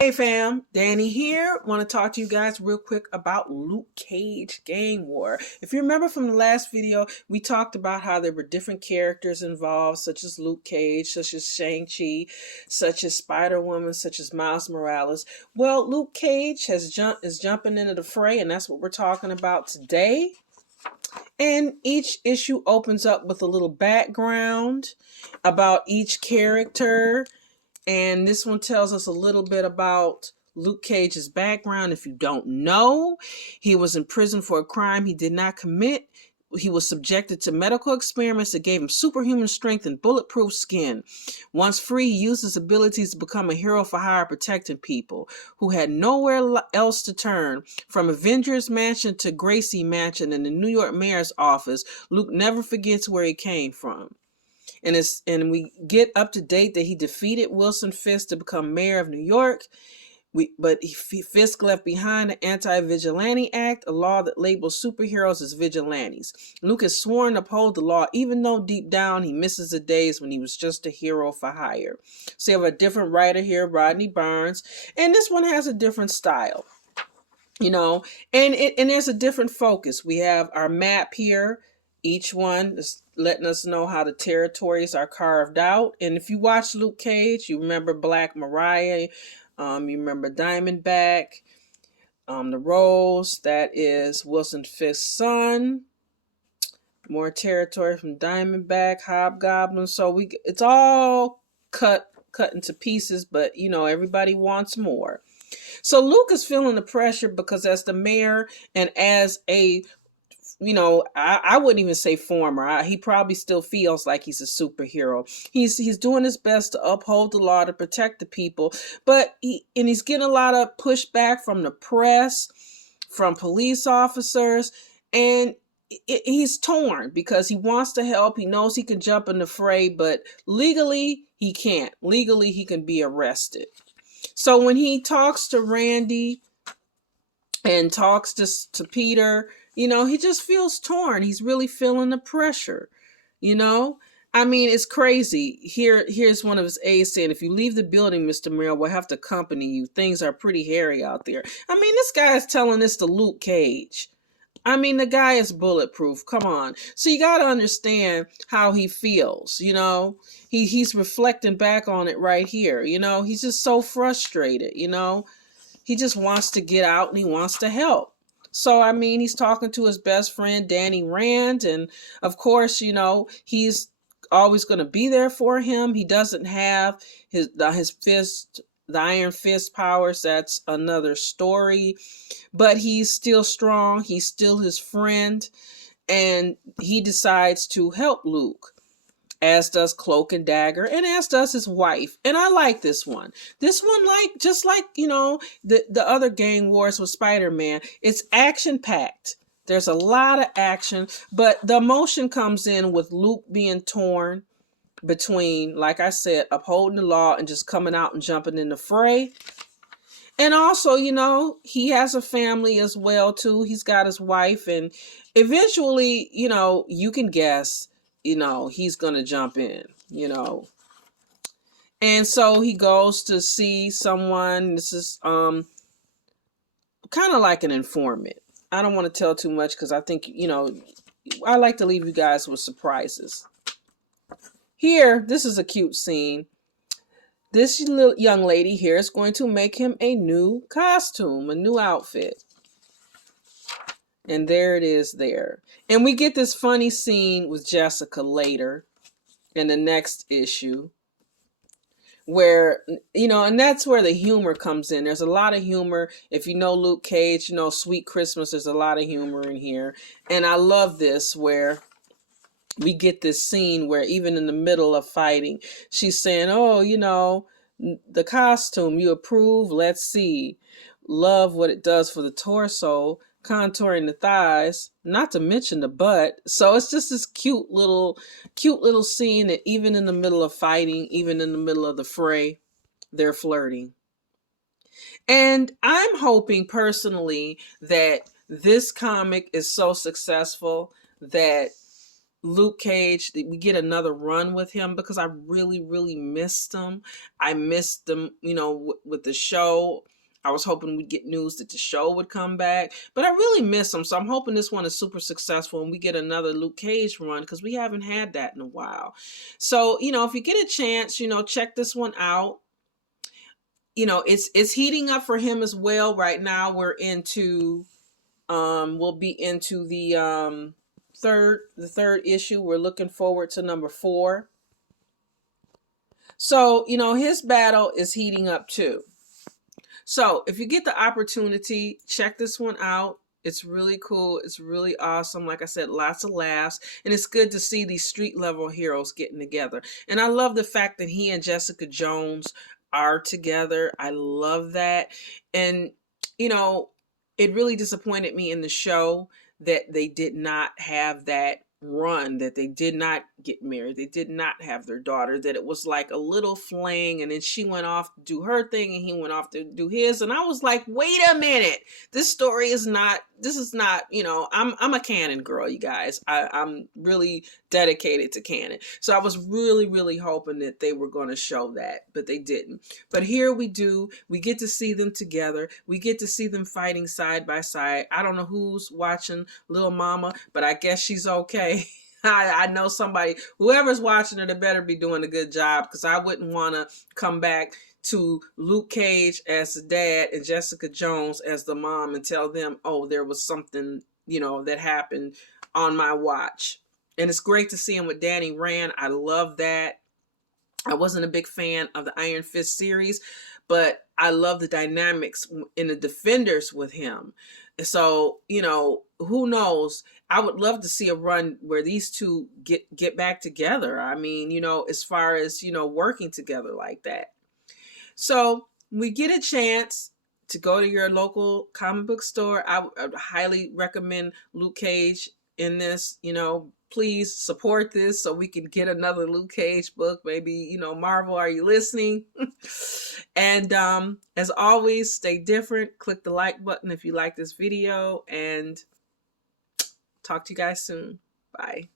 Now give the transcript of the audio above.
Hey fam, Danny here. Want to talk to you guys real quick about Luke Cage Gang War. If you remember from the last video, we talked about how there were different characters involved, such as Luke Cage, such as Shang-Chi, such as Spider-Woman, such as Miles Morales. Well, Luke Cage is jumping into the fray, and that's what we're talking about today. And each issue opens up with a little background about each character. And this one tells us a little bit about Luke Cage's background. If you don't know, he was in prison for a crime he did not commit. He was subjected to medical experiments that gave him superhuman strength and bulletproof skin. Once free, he used his abilities to become a hero for hire, protecting people who had nowhere else to turn. From Avengers Mansion to Gracie Mansion and the New York mayor's office, Luke never forgets where he came from. And we get up to date that he defeated Wilson Fisk to become mayor of New York. But Fisk left behind the Anti-Vigilante Act, a law that labels superheroes as vigilantes. Luke has sworn to uphold the law, even though deep down he misses the days when he was just a hero for hire. So you have a different writer here, Rodney Barnes, and this one has a different style. And there's a different focus. We have our map here. Each one is letting us know how the territories are carved out. And if you watch Luke Cage, you remember Black Mariah, you remember Diamondback, the Rose, that is Wilson Fisk's son. More territory from Diamondback, Hobgoblin. So it's all cut into pieces, but everybody wants more. So Luke is feeling the pressure because as the mayor and as a, I wouldn't even say former. He probably still feels like he's a superhero. He's doing his best to uphold the law to protect the people, but he's getting a lot of pushback from the press, from police officers, and he's torn because he wants to help. He knows he can jump in the fray, but legally he can't. Legally he can be arrested. So when he talks to Randy and talks to Peter, he just feels torn. He's really feeling the pressure, I mean, it's crazy. Here's one of his aides saying, if you leave the building, Mr. Merrill, we'll have to accompany you. Things are pretty hairy out there. I mean, this guy is telling this to Luke Cage. I mean, the guy is bulletproof. Come on. So you got to understand how he feels, He's reflecting back on it right here, He's just so frustrated, He just wants to get out and he wants to help. So, I mean, he's talking to his best friend, Danny Rand. And of course, he's always going to be there for him. He doesn't have his fist, the Iron Fist powers. That's another story. But he's still strong. He's still his friend. And he decides to help Luke, as does Cloak and Dagger, and as does his wife. And I like this one. This one, just like the other gang wars with Spider-Man, it's action-packed. There's a lot of action, but the emotion comes in with Luke being torn between, like I said, upholding the law and just coming out and jumping in the fray. And also, he has a family as well, too. He's got his wife, and eventually, you can guess, he's going to jump in, And so he goes to see someone. This is kind of like an informant. I don't want to tell too much because I think, I like to leave you guys with surprises. Here, this is a cute scene. This little young lady here is going to make him a new costume, a new outfit. And there it is there. And we get this funny scene with Jessica later in the next issue where, and that's where the humor comes in. There's a lot of humor. If you know Luke Cage, Sweet Christmas, there's a lot of humor in here. And I love this where we get this scene where even in the middle of fighting, she's saying, oh, the costume, you approve? Let's see. Love what it does for the torso, contouring the thighs, not to mention the butt. So it's just this cute little scene that even in the middle of fighting, even in the middle of the fray, they're flirting. And I'm hoping personally that this comic is so successful that Luke Cage, we get another run with him because I really, really missed him. I missed him, you know, with the show. I was hoping we'd get news that the show would come back, but I really miss him. So I'm hoping this one is super successful and we get another Luke Cage run because we haven't had that in a while. So, you know, if you get a chance, you know, check this one out. You know, it's heating up for him as well. Right now we're into we'll be into the third issue. We're looking forward to number 4. So, you know, his battle is heating up too. So if you get the opportunity, check this one out. It's really cool. It's really awesome. Like I said, lots of laughs. And it's good to see these street level heroes getting together. And I love the fact that he and Jessica Jones are together. I love that. And, you know, it really disappointed me in the show that they did not have that run, that they did not get married, they did not have their daughter, that it was like a little fling and then she went off to do her thing and he went off to do his. And I was like, wait a minute, this is not, you know, I'm a canon girl, you guys. I'm really dedicated to canon. So I was really, really hoping that they were going to show that, but they didn't. But here we do. We get to see them together. We get to see them fighting side by side. I don't know who's watching Little Mama, but I guess she's okay. I know somebody, whoever's watching her, they better be doing a good job, because I wouldn't want to come back to Luke Cage as the dad and Jessica Jones as the mom and tell them, oh, there was something, you know, that happened on my watch. And it's great to see him with Danny Rand. I love that. I wasn't a big fan of the Iron Fist series, but I love the dynamics in the Defenders with him. So, you know, who knows? I would love to see a run where these two get back together. I mean, you know, as far as, you know, working together like that. So we get a chance to go to your local comic book store. I would highly recommend Luke Cage in this. You know, please support this so we can get another Luke Cage book. Maybe, you know, Marvel, are you listening? And as always, stay different. Click the like button if you like this video, and talk to you guys soon. Bye.